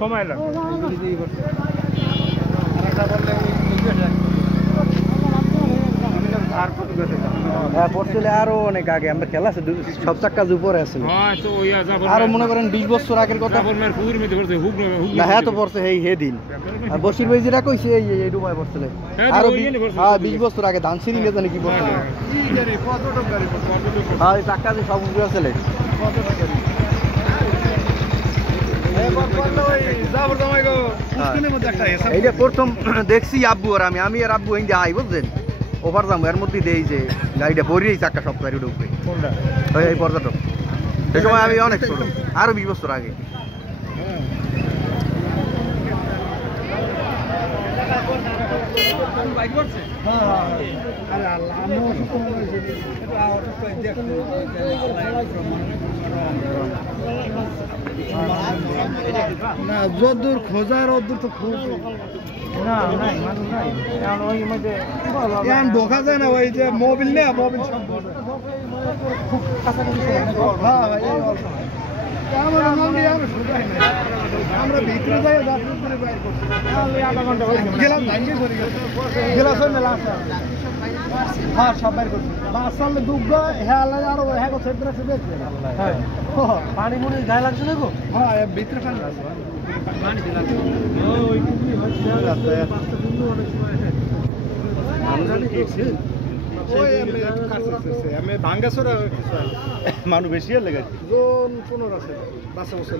সময় লাগে আরো অনেক আগে আমরা খেলা আছে সব চাক্কা উপরে আছে আরো মনে করেন 20 বছর আগের কথা না হ্যাঁ তো পড়ছে এই হে দিন আর বসির ভাই যেটা কইছে এই ডুবাই পড়ছিল আরো 20 বছর আগে ধান সিরিং জানি কি পড়ছে হ্যাঁ এই চাক্কা যে সব উপরে আছে এইটা প্রথম দেখছি আব্বু আর আমি আর আব্বু এই আই বুঝছেন ওভার যাবো এর মধ্যে দেই যে গাড়িটা ভরিয়েই চাক্কা সব গাড়ি ঢুকবে এই পর্যটক সেই সময় আমি অনেক ছোট আরো 20 বছর আগে যদ্দূর খোঁজার অদ্দূর তো খোঁজ ঢোকা যায় না ওই যে মোবিল নেই মোবিল আমরা ভিতরে যাই গেলাম হ্যাঁ সব বাইর করছি আসলে দুগ্ধ হ্যাঁ আরো হ্যাঁ পানি মনে গায়ে লাগছে না গো হ্যাঁ ভিতরে পানি মানুষ বেশি লেগে 15 আছে বাচ্চা বছর